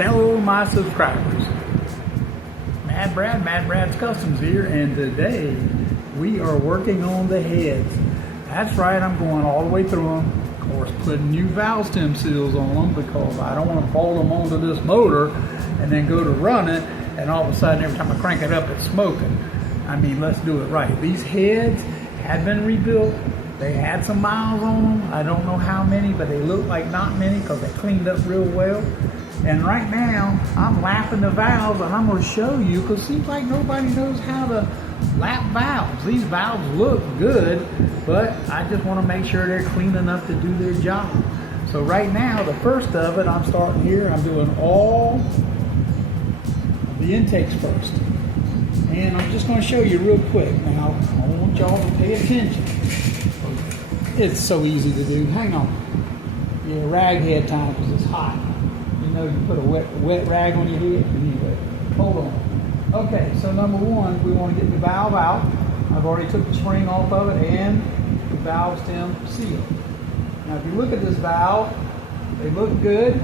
Hello, my subscribers. Mad Brad's Customs here, and today we are working on the heads. That's right, I'm going all the way through them. Of course, putting new valve stem seals on them because I don't want to bolt them onto this motor and then go to run it, and all of a sudden, every time I crank it up, it's smoking. I mean, let's do it right. These heads had been rebuilt. They had some miles on them. I don't know how many, but they look like not many because they cleaned up real well. And right now, I'm lapping the valves, and I'm going to show you, because it seems like nobody knows how to lap valves. These valves look good, but I just want to make sure they're clean enough to do their job. So right now, the first of it, I'm starting here. I'm doing all the intakes first. And I'm just going to show you real quick. Now, I want y'all to pay attention. It's so easy to do. Hang on. Yeah, rag head time because it's hot. You know, you put a wet rag on your head. Anyway, hold on. Okay, so number one, we want to get the valve out. I've already took the spring off of it and the valve stem seal. Now, if you look at this valve, they look good.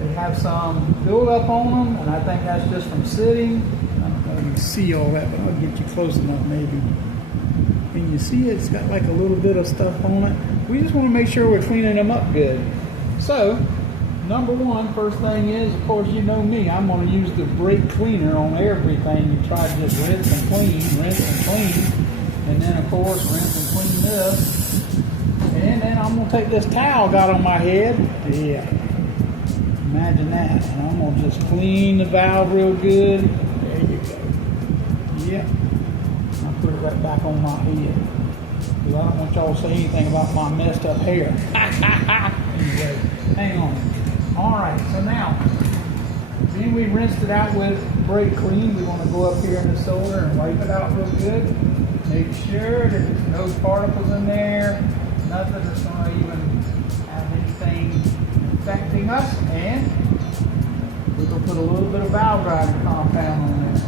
They have some buildup on them, and I think that's just from sitting. I don't know if you can see all that, but I'll get you close enough maybe. And you see it's got like a little bit of stuff on it. We just want to make sure we're cleaning them up good. So, number one, first thing is, of course, you know me, I'm going to use the brake cleaner on everything. You try to just rinse and clean, and then, of course, rinse and clean this. And then I'm going to take this towel I got on my head. Yeah, imagine that. And I'm going to just clean the valve real good. There you go. Yeah. I'll put it right back on my head, because I don't want y'all to say anything about my messed up hair. Anyway, hang on. Alright, so now, then we rinsed it out with brake clean. We want to go up here in the solder and wipe it out real good. Make sure that there's no particles in there, nothing that's going to even have anything infecting us. And we're going to put a little bit of valve grinding compound on there.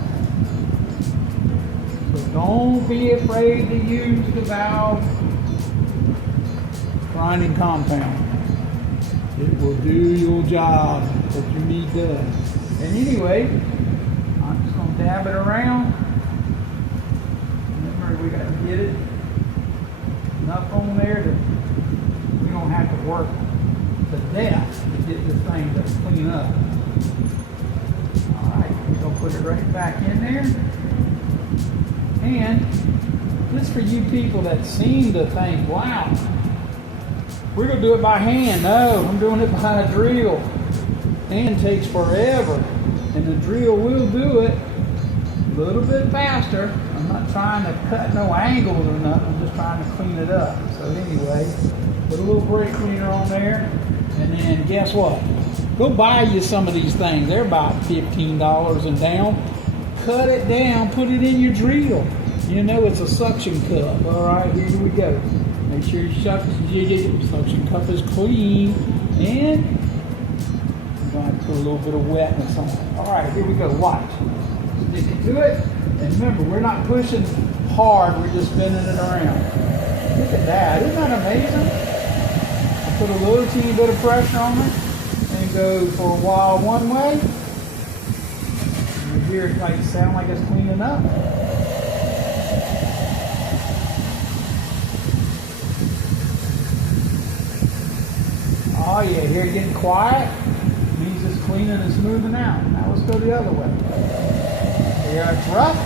So don't be afraid to use the valve grinding compound. It will do your job that you need done. And anyway, I'm just going to dab it around. Remember, we got to get it enough on there that we don't have to work to death to get this thing to clean up. Alright, we're going to put it right back in there. And just for you people that seem to think, wow, we're going to do it by hand. No, I'm doing it by a drill. Hand takes forever, and the drill will do it a little bit faster. I'm not trying to cut no angles or nothing. I'm just trying to clean it up. So anyway, put a little brake cleaner on there, and then guess what? Go buy you some of these things. They're about $15 and down. Cut it down, put it in your drill. You know it's a suction cup. All right, here we go. Make sure your suction cup is clean, and I'm going to put a little bit of wetness on it. All right, here we go. Watch. Stick it to it, and remember, we're not pushing hard. We're just spinning it around. Look at that. Isn't that amazing? I put a little teeny bit of pressure on it and go for a while one way. You hear it like sound like it's cleaning up. Oh yeah, here it getting quiet. It means it's cleaning and smoothing out. Now let's go the other way. Here it's rough.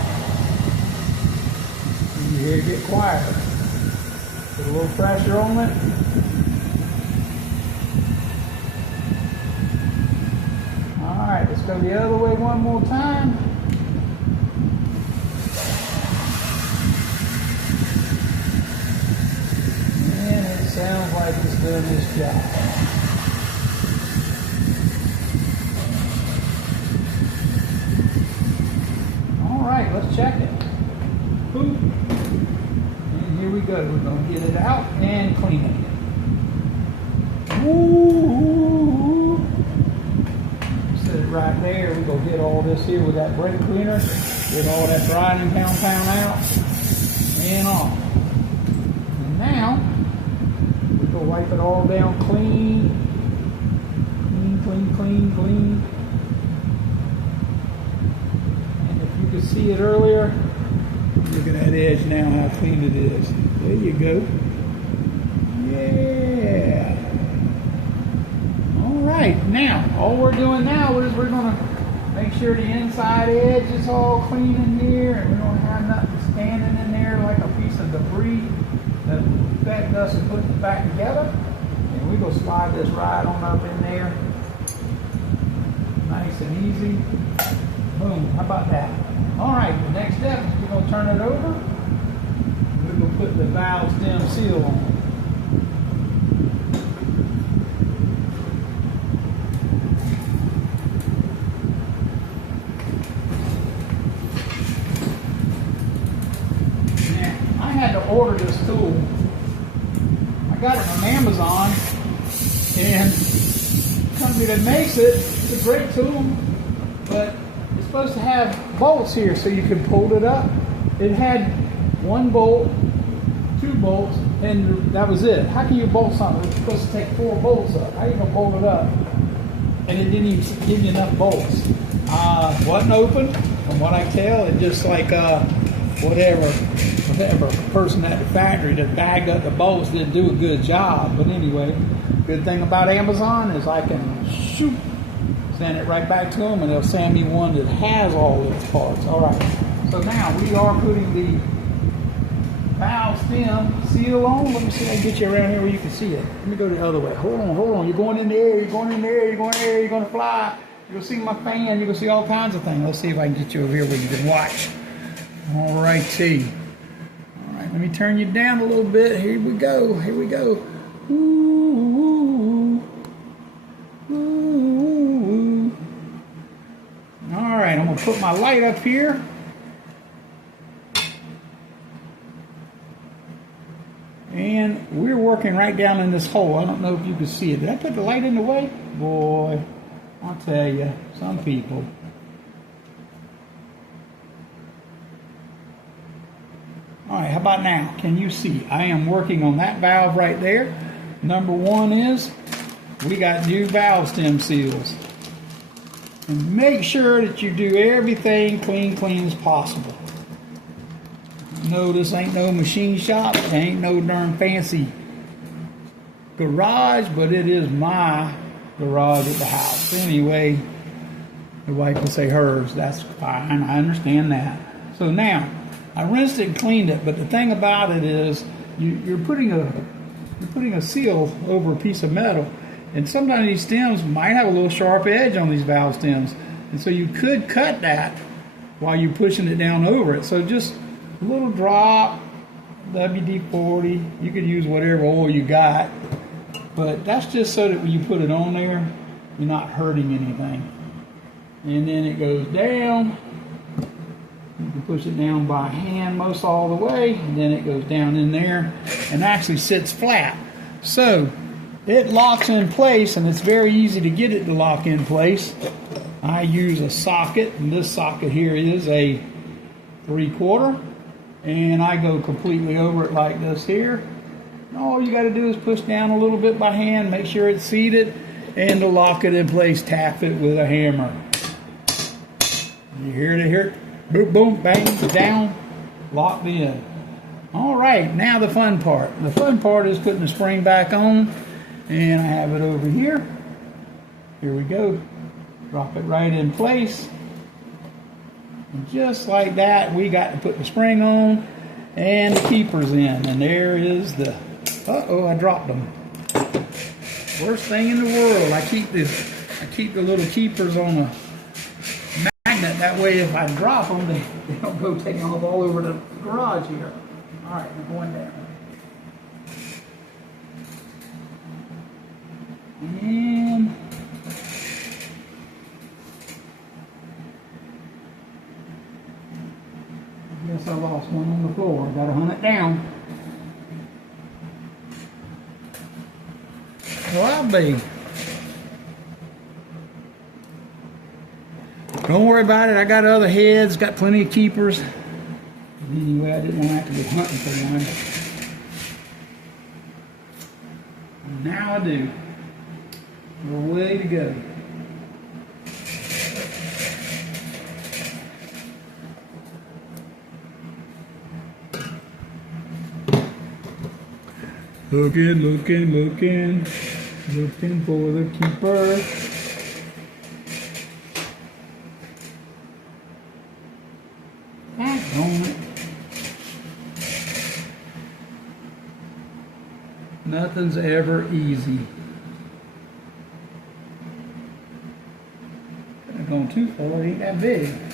And you hear it get quieter. Put a little pressure on it. Alright, let's go the other way one more time. And it sounds like it's doing this job. Alright, let's check it. Boop. And here we go. We're going to get it out and clean it. Ooh. Set it right there. We're going to get all this here with that brake cleaner. Get all that grinding compound out and off. And now, we're going to wipe it all down clean. Clean, clean, clean, clean, clean. And if you could see it earlier, look at that edge now, how clean it is. There you go. Yeah. All right, now, all we're doing now is we're going to make sure the inside edge is all clean in here, and we don't have nothing standing in there like a piece of debris that will affect us and put it back together. And we're going to slide this right on up in there. Nice and easy. Boom, how about that? All right, the next step is we're going to turn it over. We're going to put the valve stem seal on. Order this tool. I got it on Amazon, and the company that makes it, it's a great tool, but it's supposed to have bolts here so you can pull it up. It had one bolt, two bolts, and that was it. How can you bolt something? It's supposed to take 4 bolts up. How are you going to bolt it up? And it didn't even give you enough bolts. Wasn't open, from what I tell. It just like whatever person at the factory that bagged up the bolts didn't do a good job. But anyway, good thing about Amazon is I can send it right back to them, and they'll send me one that has all its parts. All right, so now we are putting the valve stem seal on. Let me see if I can get you around here where you can see it. Let me go the other way. Hold on. You're going in the air, you're going in the air, you're going in the air, you're going to fly. You're going to see my fan, you're going to see all kinds of things. Let's see if I can get you over here where you can watch. All righty. All right, let me turn you down a little bit. Here we go. Ooh. All right, I'm going to put my light up here. And we're working right down in this hole. I don't know if you can see it. Did I put the light in the way? Boy, I'll tell you, some people. All right, how about now? Can you see? I am working on that valve right there. Number one is we got new valve stem seals. And make sure that you do everything clean as possible. No, this ain't no machine shop. It ain't no darn fancy garage, but it is my garage at the house. Anyway, the wife will say hers. That's fine. I understand that. So now, I rinsed it and cleaned it, but the thing about it is you're putting a seal over a piece of metal, and sometimes these stems might have a little sharp edge on these valve stems, and so you could cut that while you're pushing it down over it. So just a little drop, WD-40. You could use whatever oil you got, but that's just so that when you put it on there, you're not hurting anything. And then it goes down. You can push it down by hand most all the way, and then it goes down in there and actually sits flat. So it locks in place, and it's very easy to get it to lock in place. I use a socket, and this socket here is a 3/4, and I go completely over it like this here. And all you got to do is push down a little bit by hand, make sure it's seated, and to lock it in place, tap it with a hammer. You hear it? Boom, boom, bang, down, locked in. All right, now the fun part. The fun part is putting the spring back on, and I have it over here. Here we go. Drop it right in place. And just like that, we got to put the spring on and the keepers in. And there is the, I dropped them. Worst thing in the world. I keep the little keepers on a magnet. That way if I drop them, they don't go taking off all over the garage here. All right, we're going down. And I guess I lost one on the floor. Got to hunt it down. Well, I'll be. Don't worry about it. I got other heads, got plenty of keepers. Anyway, I didn't want to have to go hunting for one. And now I do. Way to go. Looking for the keeper. On it. Nothing's ever easy. Going too far, it ain't that big.